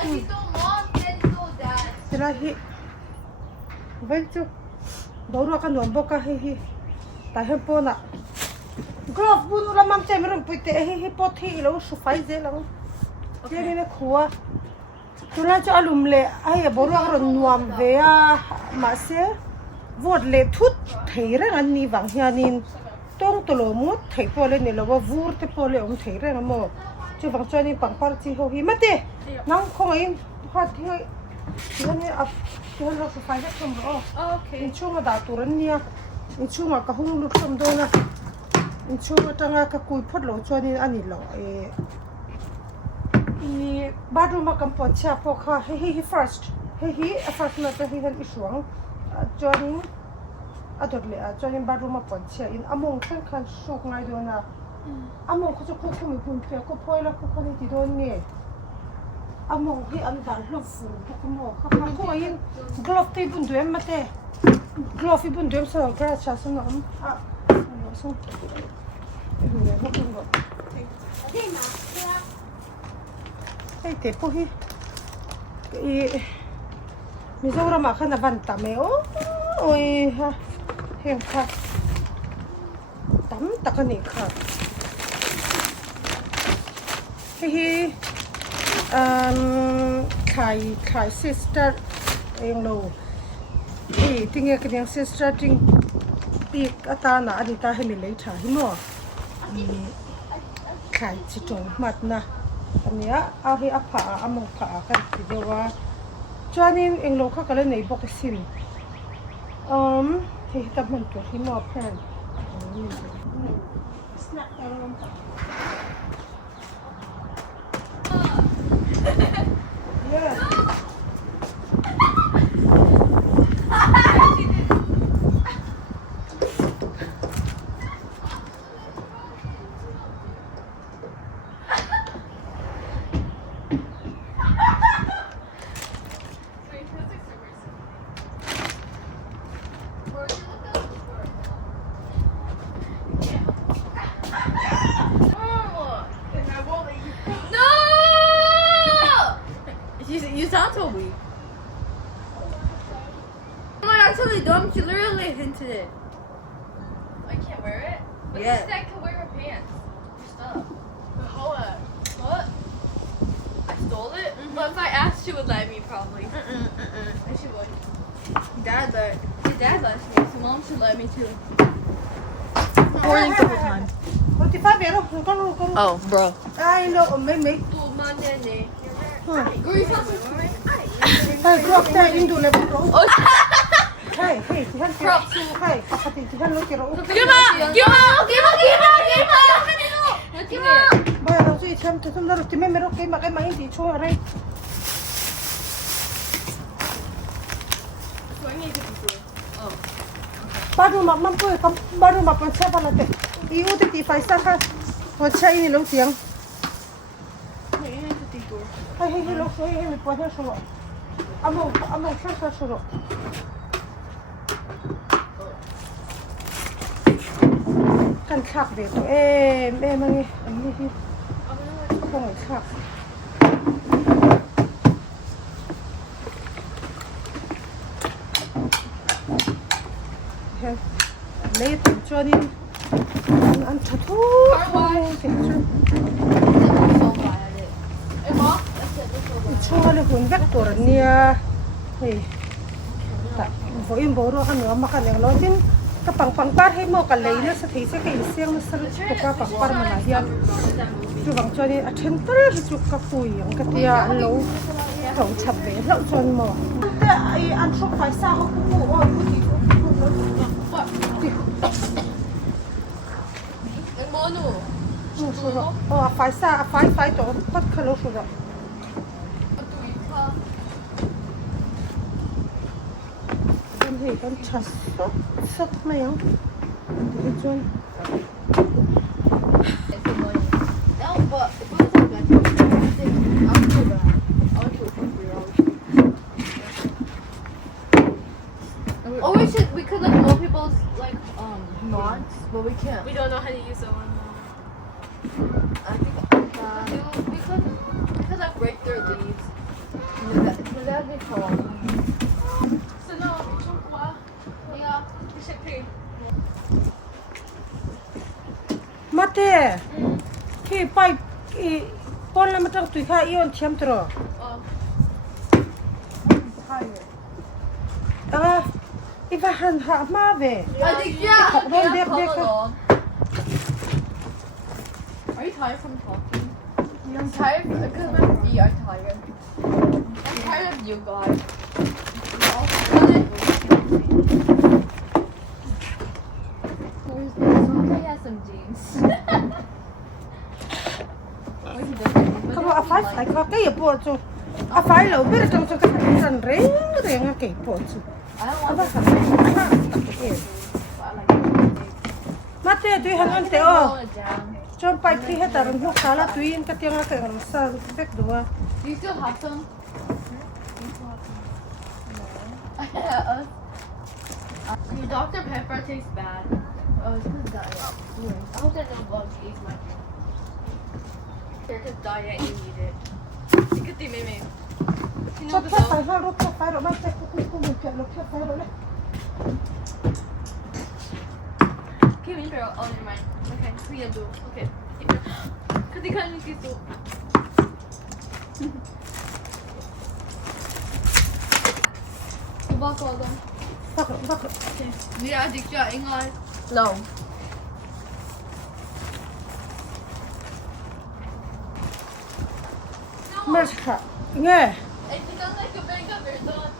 He's so long and so dad. Sila hi. Ven chu. Baru akan nombok ka hi. Tahan po na. Glove bu nu lamam che meron puite hi pot hi lo su fai ze lang. Ye ne khuwa. Tula cha alum le ai baru akan nuam ve a ma se. Vot le thut thei rang an ni wang hianin. Tong tolo mu thei po le ne lo wa vur te po le om thei rang mo. Chu wang chani pang par chi ho hi mate. Nang khong in ha thi Ini ap, dia lo supaya kembali. Okay. Ini cuma daturan ni ya. Ini cuma kahung lu kembali. Ini cuma tengah kekui pot lo cuci ani lo. Ini baru makan pot siapa kah? Hehe first. Hehe first nanti hehe isuang. Cuci adot le. Cuci baru makan siapa. Ini among kan sok ngai dona. Among kau cukup kumi pun pia. Kau pola kau kan di doni. Among hi an dal lo fu ko mo kha ko yin glove te bun duem mate glove bun duem so gra cha so no a no so ne mo ko ngo hey te po hi mi zo ra ma khana ban ta me o oi ha hem kha tam ta ka ni kha hi khai sister yang lo tinggal kenyang sister ting pik atana adita hemi leitha himo khai chitong matna ania ahi apha among pha kan tidewa chuanin englo kha kala nei bok sim hi tabman to himo plan snack Yeah. You sound so weak. Oh my god, totally dumb. She literally hinted it. I can't wear it? But Yeah. you said I can wear her pants. Your stuff. But how? What? I stole it? But if I asked, she would let me probably. And she would. Dad lets me, so mom should let me too. Morning the whole time. Oh, bro. I know, maybe. Girl, you sound so sweet. Hey, crop that into level. Oh, Hey, jihan crop. Hey, pakati jihan lo kiro. Give up! Bayar lang sih, siam tu semua roti merok kay makai main di chua rai. Baru mak mampu, baru mak pun siapa nanti. Iu tu di Faisal kan, macam ini lo tiang. Hey, lo saya ini punya suruh. Among saya suruh. Kan khak deh tu, mangi, ini kong khak. Lấy tiền cho đi ăn thật thôi cho nó hồn vắt tổ nia thì với em bố rồi ăn nữa mà cái này nó chính cái bằng bát hay mua cái lấy nó sẽ thấy sẽ cái xiang nó sẽ tụt qua bằng bát mà lại hiền chú bằng cho đi ăn thêm tất cả chú cái phùi cái tia lâu thầu chập về lậu cho mà cái ăn súp phải sao không có ôi phải xa phải chỗ tất cả lỗ rồi con thì con chặt sốt mấy không đi chơi Or we could like know people's like knots, but we can't. We don't know how to use them. I think we could like break their leaves. before. So no, trung qua. Yeah, you should pay. Mate. Khi pai pon la matang tui kha ion thiam tro. Oh. Iba han ha ma ve. Are you tired from talking? I'm tired because we are tired. I'm tired of you guys. Somebody has some jeans. Kamu afai fai kha ke po chu. Afai lo bir tong chu ka san reng reng ke po chu. I don't want Aba this. sa. Mate tui han an te o. Roll it down. Chom pai thi he tar hu sala tui in ka tiang ka ngam sa bek do. Do you still have some? No. Your Dr. Pepper tastes bad. Oh, it's because diet. I hope that no bugs eat my drink. Because diet, you need it. You could think maybe. You know Chop the phe dog. fai ha ro phe fai ro ma te ku ku mu phe lo phe fai ro le. Okay, we better. Oh, never mind. Okay, we can do. Okay. Because they can't use this. Bak oldum. Bak. Birazcık ya Engel. No. Mer kha. Nge. Eskiden de köpeğe verdin.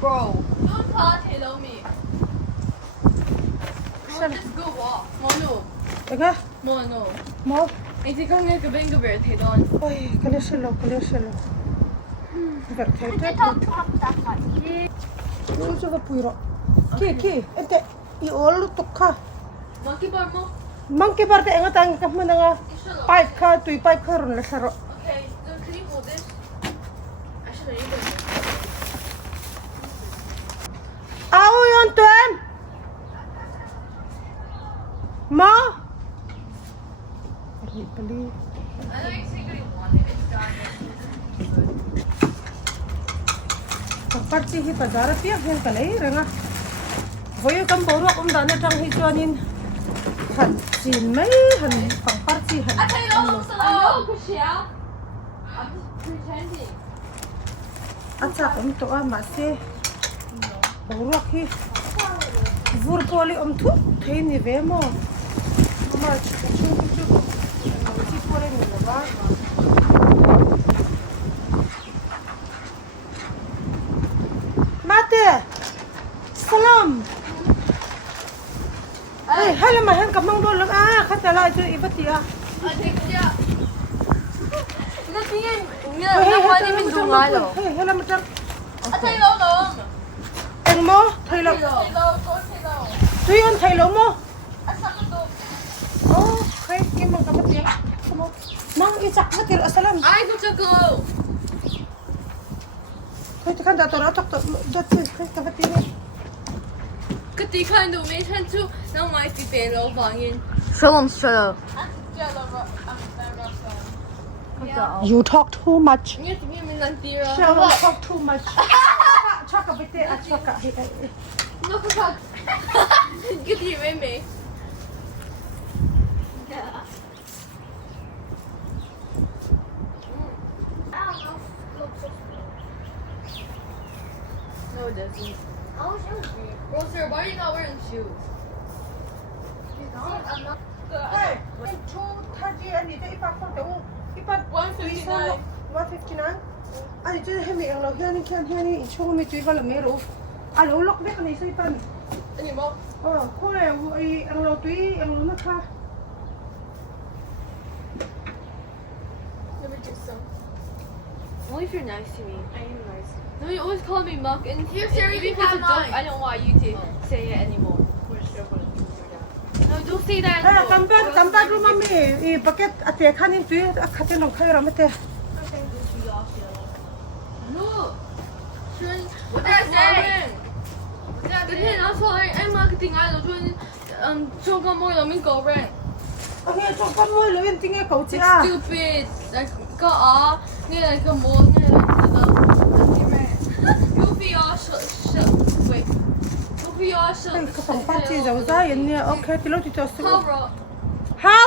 Bro. Don't talk hello me. Come on, just go walk. Mono. Nga. Mono. Mo. Eskiden de köpeğe verdin. Oi, kale shelo. Ver the te. Ku chu ga puiro. Ki. Ente I ol tu kha. Monkey bar mo. Monkey bar te nga tang ka mana nga. Pai kha tui pai kha ron la saro. Okay, so can you hold this? I should have used it. Ao yon tuan. Ma. Pali. I know you said you didn't want it. It's done. Parti hi bazar pia hen kalai ranga. Voy kam boru dana tang hi chuanin. Han chin mai han pang parti han. I tell you almost I know, Kushia. I'm just pretending. Acha to a ma se. Boru hi. Vur poli thu thei ni ve mo. Ma chu. Chi poli ni ba. Mate. Salam. Hey, hala mahan kamang do lang khata la ju ibatia. I think yeah. Nó tiếng nó quay đi mình dùng lại rồi. Hey, hala matang. I tell you alone. Eng mo, thai lo. Hello, go hello. Tui on thai lo mo. I saw the Oh, hey, kimang kabatia. Come on. Mang isak matir asalam. I go to go. Hey, tekan dator atok to dotse kabatia. Cái tí看到没看出，然后买几杯楼房烟。 Show them straight up. You talk too much. Nghe tiếng nghe mình lần tí rồi. Shall talk too much. Chaka kabatia chaka. Nó có thật. Cái gì mấy mày? No, it doesn't. Roser, why are you not wearing shoes? I'm not. Hey, chu thaji ani te ipak pang te u. Ipak 159. 159. Ani chu hemi ang lo hian ni chu mi tui ba lo me ro. Alo lok bek ni sai pan. Any more? Ko le ai ang lo tui ang lo na kha. Let me do some. Only if you're nice to me. I am nice. No, you always call me muck, and Here, Siri, even if you it's a have joke, mine. I don't want you to say it anymore. No, don't say that. Ha, kampa ru mami. I paket ate khanin tui akhate long khai ra mate. No. What did I say? Cái thế nó thôi, em marketing ai rồi cho con môi là mình có rent. Okay, cho con môi lo yen tinge kau chi a. Stupid. Like có nghe là cái môi nghe là tự động. cái phòng party giàu ra vậy nè, ok thì lúc thì cho xin. How bro? How?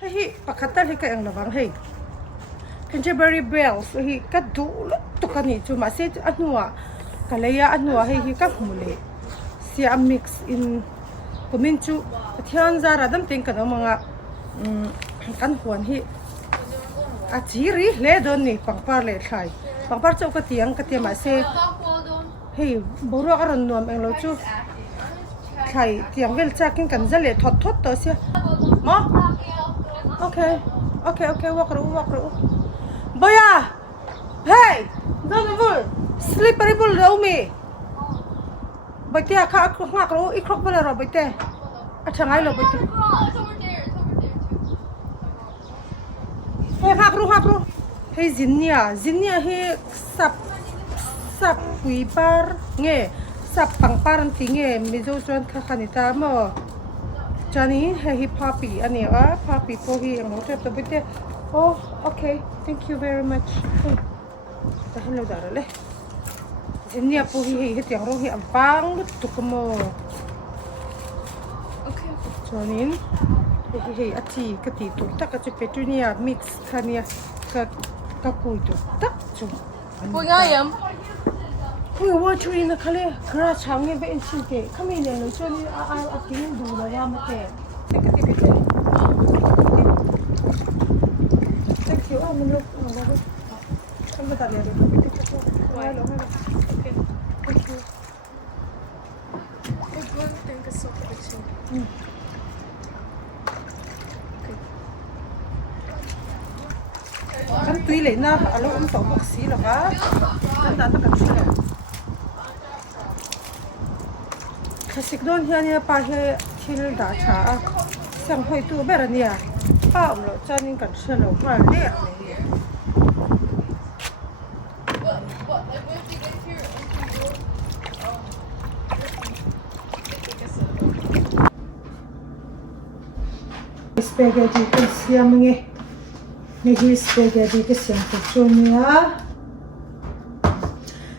Hey, pakatal hi kay ang lawang hey. Canterbury bells hi kadulot to kani chu ma se anua. Kalaya anua hi ka muli. Siam mix in kuminchu thian zara dam ting ka mga kan huan hi achiri le don ni pangpar le thai. Pangpar chu ka tiang ma se hey boro ka ron nuam ang lo chu. Thai tiang vel chaking kan zale thot to sia. Mo? Okay, walk ro. Boya! Hey! Don't move! Slippery bull raw me! Baite ka ngak ro ikrok bala ro baite. Achangai lo baite. It's over there. It's over there too. Hey ngak ro. Hey zinia he sap puipar nge sap pangpar tinge mizo chuan khakanita mo. Johnny, hey puppy, ani puppy po hi ang hotel to bite. Oh, okay. Thank you very much. Hey. Hello darale. Zinia po hi tiang ro hi ampang tukumo. Okay. Johnny, hey ati kati tu tak ati petunia mix kania ka puito. Tak chu. Pungayam. Ui watering na kale kra change be in chinte. Kami ne lo choni a tin du la ya mate. Thank you. Ah, mun lo na ba. Kan ba tali ro. Wai lo ha. Okay. Thank you. Good. Thank you so much. Kan tui le na alo to bok si lo ka. Kan da ta kan si lo. Khasik don hian pa he thil da cha sang hoi tu berania pa lo chanin kan shelo ma le What? Like, what if you get here and spaghetti ke siam nge hi spaghetti ke siam ko chomia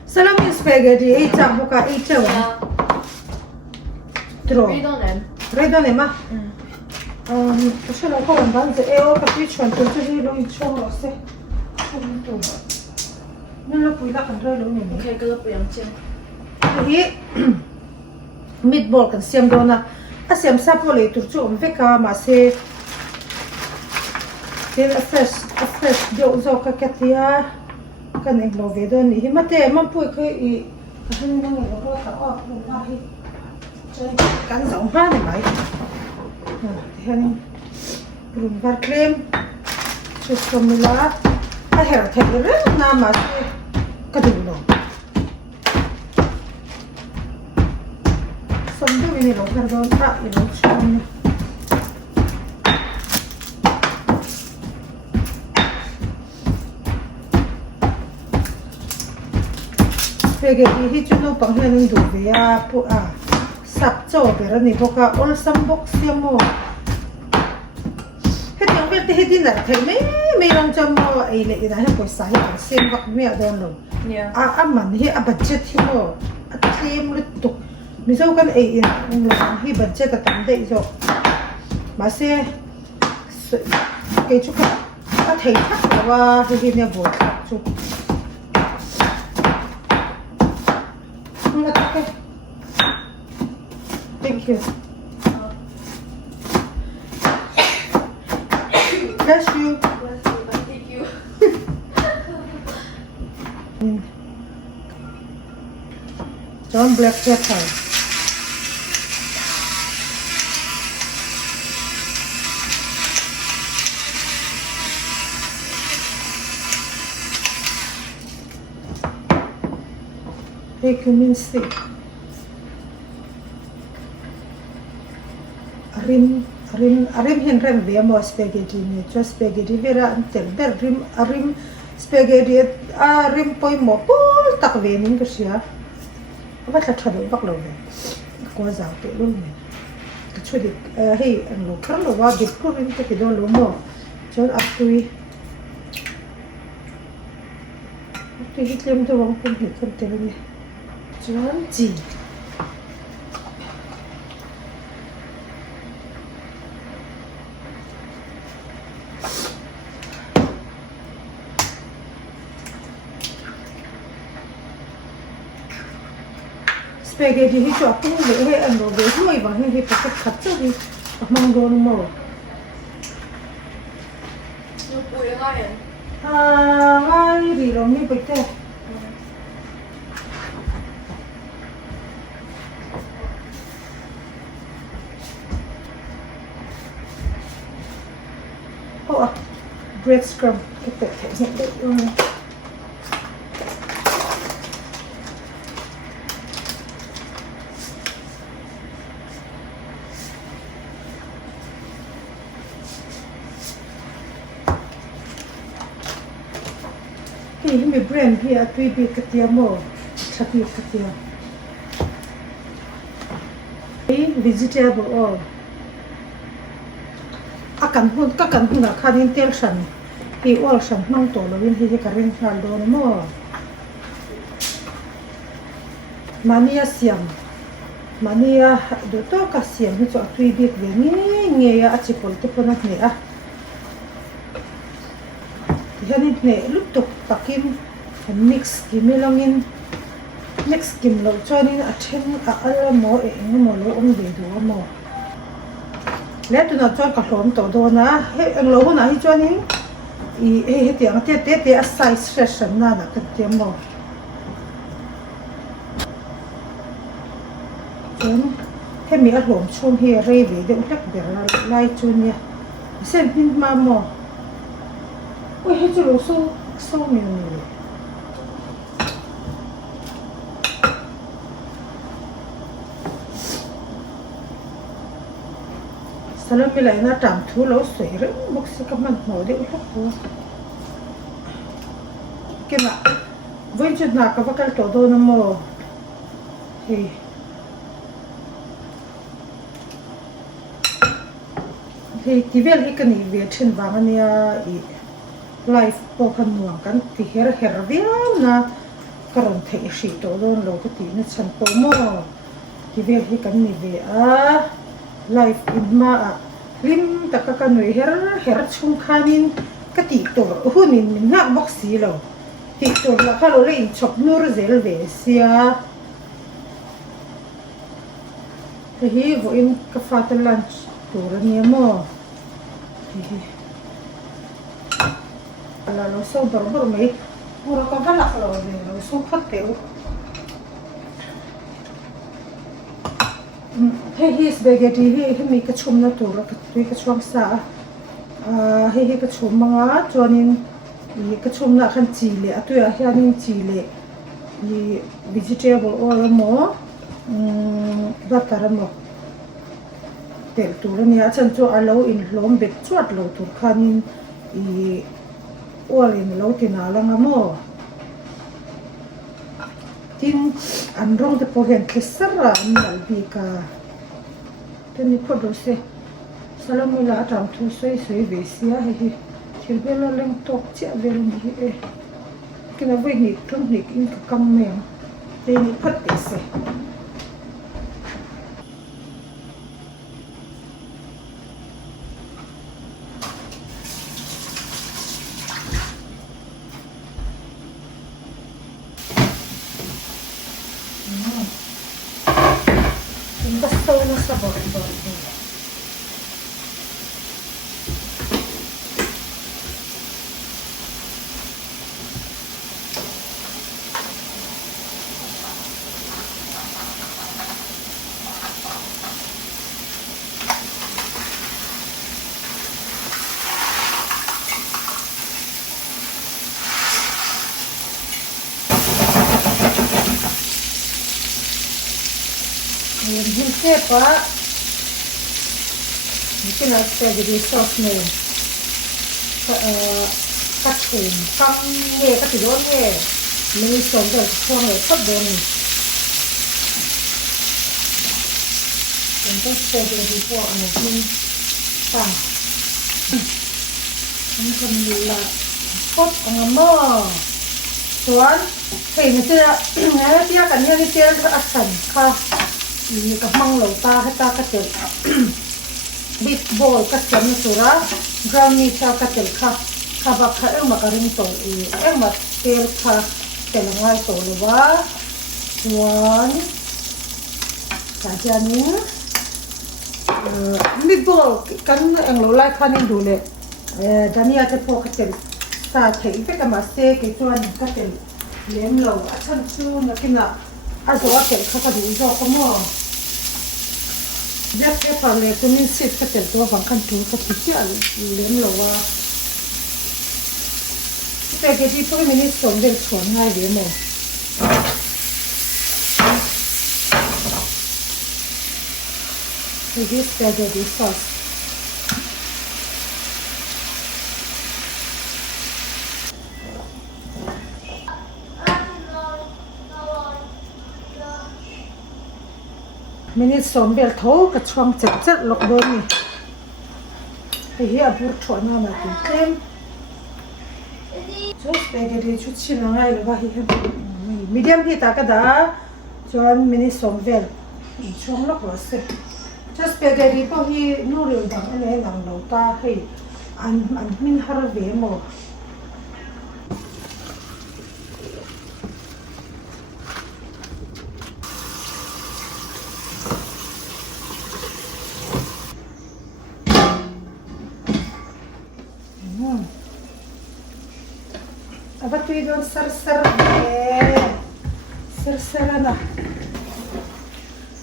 salami spaghetti e cha buka e cha tro redone ma so lo ko ban ze e o capriccio to hi lo i chong lo se to no lo pui la kan ro lo ni Okay, good luck with him. hi meatball kan siam dona a siam sa po le tur chu veka ma se tin a fresh do zo ka katia kan eng lo ve don ni mate man pui khe i ka hin nang lo ro ka o la hi kan zo ha ni mai hen brun var krem chu somila a her thele na ma se ka du lo Sondo ini lo perdon tak ini chon. Spaghetti hi chuno panghian ng dubia po sapcho pero ni boka all sambok siamo. Heti ang pwede heti na may lang chamo ay le ina he po sa hi sim bak mi adon lo. Yeah. Aman hi a budget hi mo at kayem lutok. Miso kan ay ang lang hi budget at hindi iso. Mase kay chuka at hey takwa hi niya bo chu. Okay. Thank you. Bless you. Thank you. John black pepper. Cumin stick. Arim hin rem ve mo spaghetti ni just spaghetti vera antel ber arim spaghetti arim poi mo pol tak ve ning ka sia ba tha thadu bak lo ve ko za to lo ni ka chudi hey an lo kar lo wa bit ko rin ka do lo mo chon apui Tôi hít lên tôi bóng không hiểu không tên này. Chuan gì? Spaghetti hi cho cũng dễ hay ăn đồ dễ thôi và hi phải cắt cho đi mang đồ mà Yung po yung nga yan. ngay đi rồi như vậy thế bread scrum cái tệ thể hiện đấy thì mình brand here tùy bị cái tiền mồ chắc bị cái tiền cái vegetable oil các căn hôn là khá đến tel sẵn thì oil sẵn nông tổ là bên thì cái ring sẵn đồ mồ mania siam mania đồ to cả siam thì cho tùy bị về nghe chỉ còn tiếp tục nữa hiện nay lúc tục takin mix kimilongin mix kim lo cho nên trên ala mo mo lo ông về đồ mo lẽ tụi nó cho cả lốm tổ đồ na hết anh lo na hết cho nên hết tiếng tê size session na là cái tiếng mo nên hết mi ở lốm chung here về để utak để lại cho nha xem phim mà mo ôi hết chỗ sâu mình sao lại mình lại na trạm thu lâu sấy rồi bốc xí các bạn nói đấy lúc đó cái nào với chuyện nào các bạn tổ đồ nằm mò thì cái việc cái này việc trên vàng anh life po kan nuang kan ti her viam na karon thei si to don lo ka ti na chan po mo ti ve hi kan ni ve a life in ma lim ta ka noi her chung khanin ka ti to hunin min na bok si lo ti to la ka lo le in chop nur zel ve sia hi vo in ka fa ta lunch to ra ni mo là nó sâu bờ mấy mua có rất là rồi nó sâu phát tiểu thế hi spaghetti hi mi cái chum nó tủ rồi cái chum sa hi cái chum mà cho nên cái chum là khăn chỉ lệ tôi ở here nên chỉ lệ vegetable oil mo butter mo tel tủ rồi nha chân cho alo in lom bet chuột lo tủ khanin oil in lo tina lang mo tin an rong te po hen thesara an mal bi ka teni photo se salamila tam thu soi ve sia hi thilbela leng tok che vel ni e kina ve ni tum ni in ka kam me te ni phat te se basta na sabor ito. Yung sepa, mungkin harus jadi sauce nih, kacang, kangge, kacang ini sudah kurang sedon. Untuk jadi buat mungkin tang, ini kan pot angamo, ส่วนเฮ้ยนี่เจ้าเจ้ากันเนี่ยนี่เจ้าอัศจรรย์ค่ะนี่ก็มังเหลาตาให้ตากระเจิดบิดโบยกระเจิดสุระกรามีชากระเจิดค่ะข้าบักข้ามาการินโตมาเตลค่ะเตลง่ายโตเลยว่าส่วนจานนี้บิดโบยกันเราไล่ข้านี่ดูเลยจานนี้อาจจะพอกระเจิดสาธิตไปกับมาเซกิจวนกระเจิดเลี้ยงเราฉันชูนักกินละอาจจะว่าเกิดข้าวดีจอก็มั่วเด็กแค่พอเลยตัวนี้สิกระเจิดตัวฝังกันถูกกระติกเจ้าเลี้ยงเราว่าแต่เกิดที่พวกนี้ส่งเด็กสวนง่ายเดียวมั้งนี่สเปเกตตี้ซอสมินิสมเบลโถกับช่วงจัดๆลกโดนนี่ไอ้เหี้ยบุญชวนมาติดเต็มชุดสเปเกตตี้ชุดชิ้นง่ายเลยว่าเหี้ยมีเดียมที่ตากระดาจนมินิสมเบลช่วงลกหัวเสชุดสเปเกตตี้พวกที่นู่นเรื่องดังอะไรหลังเราตาให้อันมินฮาร์เวย์มั้งapa tuh itu ser na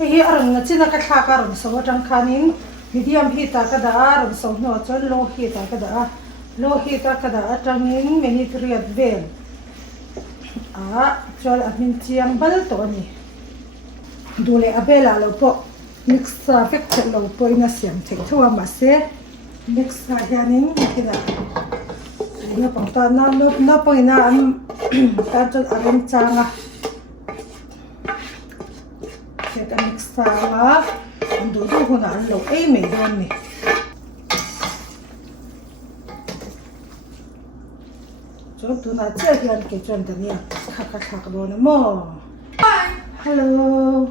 ini orang nanti nak kakak orang semua orang kanin medium hita kada orang semua orang low hita kada orangin menit riat vel jual admin tiang bal to ni dule abela lo po mix traffic lo po ina siam thek thua ma se mix hianin kida nó bằng ta nó bằng na ăn ta cho ăn changa cái cái mix là ăn đủ đủ hơn ăn lẩu ấy mấy đòn này cho tụi nó chơi thì ăn cái chuyện này khạc luôn mà hello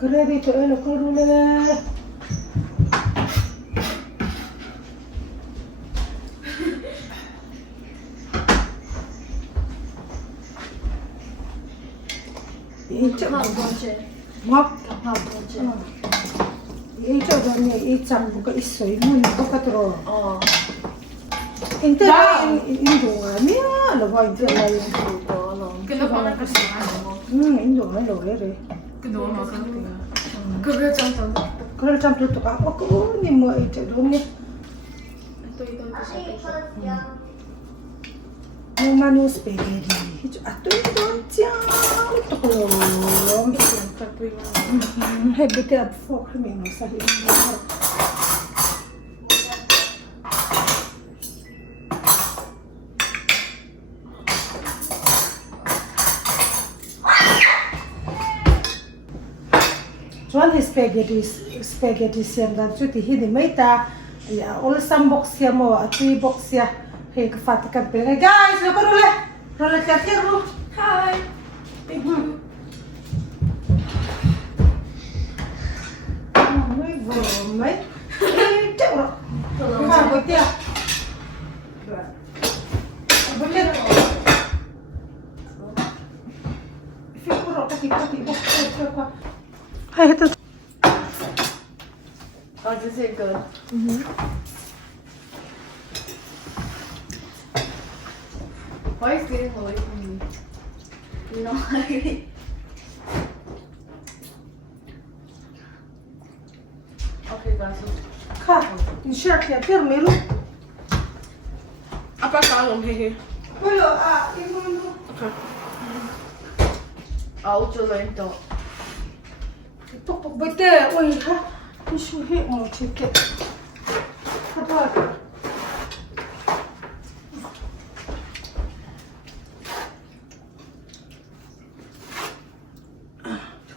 cái này đi chơi là cái luôn đấy 이 저번에 이 장부가 있어요. 문 똑같더라. 인터넷 인도 아니야? 너가 이제 나 인도 근데 바닥 글씨 많이 먹어. 인도 안 그래. 그 너무 맛있는 거야. 그걸 좀 그럴 점도 또 그니 뭐 이제 너네 또 이거 드셔. Manu spaghetti. Ito yung 짱. Ito ko lang. Hebat ya fork mino sa hiyo. Jual spaghetti siam dan cuti hidi maita. Ya, all some box ya mo, 3 box ya. Hey, kafatikan pala. Guys, look at roulette. Roulette ka here, look. Hi. Thank you. Muy bon, mày. Chạy rồi. Mà bữa tiệc. Bữa tiệc. Phía của nó cái bốc qua. Hay hết rồi. Oh, this is good. Why is getting away from me? You know why? Okay, guys. Kha, in shirt ya, pero meron. Apa kalong hehe? Wala, imo. Okay. Auto lento. Pok bete, oi ha. Isu he mo chike. Apa?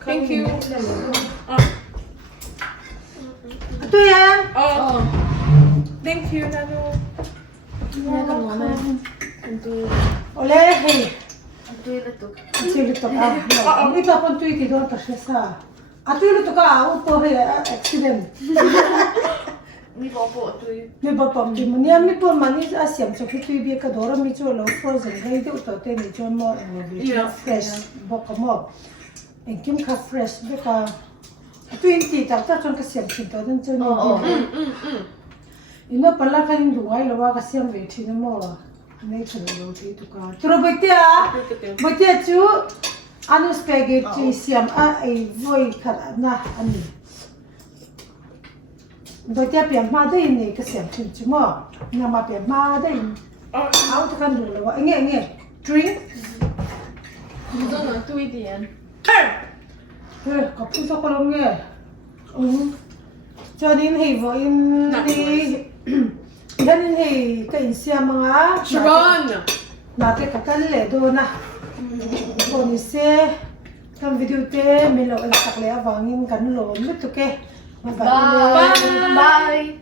Thank you. Ito yan. Oh. Thank you, Nano. Ole, hey. toilet to. Chili to ka. Ang ito pon tuwi ti do ta siya sa. Atulo to ka upo he accident. Mi popo to. Mi ba pam ti mo niya mi po mani asyam so tuwi bi ka dora mi cho lo frozen gai de to te mi cho mo fresh boka mo. En kim ka fresh be ka. Tuwi ti ta ta chon ka siam ti to den cho ni. Ino pala ka hindu ai lo wa ka siam ve ti mo. Nei chalo lo ti to ka. Tro betia. Betia chu anu spaghetti siam a ai voi khat na ani. Betia pian ma de ni ka siam chin chu mo. Na ma pian ma de. Au to kan du lo wa nge drink. Mudo na to idian. Ka pu so ko lo nge. Cho nên thì với đi cho nên thì cái siam mga Sharon. natin kakale do na kung ise kan video te milo ang takle avangin kan lo mito ke Bye. Bye.